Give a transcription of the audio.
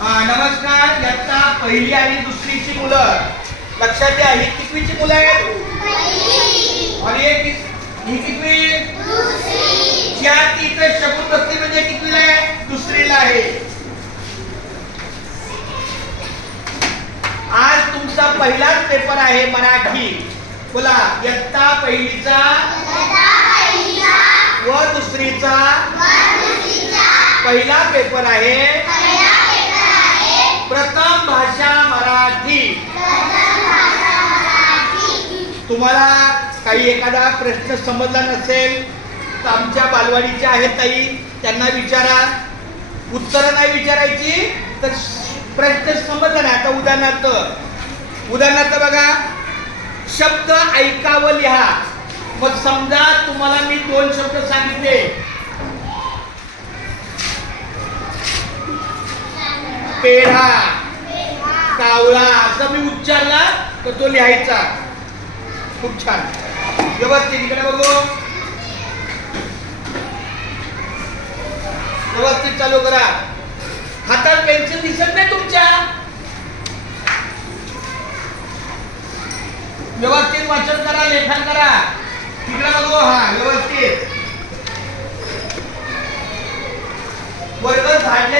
हा नमस्कार इयत्ता पहिली आणि दुसरीची मुलं. लक्षात द्या ही कितवीची मुलं आहेत? आणि एक ही कितवी? ज्या तिथं शकुन बसली म्हणजे कितवीला आहे? दुसरीला आहे. आज तुमचा पहिलाच पेपर आहे मराठी. बोला इयत्ता पहिलीचा व दुसरीचा पहिला पेपर आहे तुम्हाला काही एखादा प्रश्न समजला नसेल तर आमच्या बालवाडीच्या आहेत ताई त्यांना विचारा. उत्तरं नाही विचारायची तर प्रश्न समजला नाही. आता उदाहरणार्थ उदाहरणार्थ बघा शब्द ऐका व लिहा. मग समजा तुम्हाला मी दोन शब्द सांगितले. पेढा. कावळा असं मी उच्चारला तर तो लिहायचा. खूप छान. व्यवस्थित इकडे बघू. व्यवस्थित चालू करा. हातात पेन्सिल दिसत नाही तुमच्या. व्यवस्थित वाचन करा लेखन करा. तिकडे बघू हा व्यवस्थित. वर्ग झाडले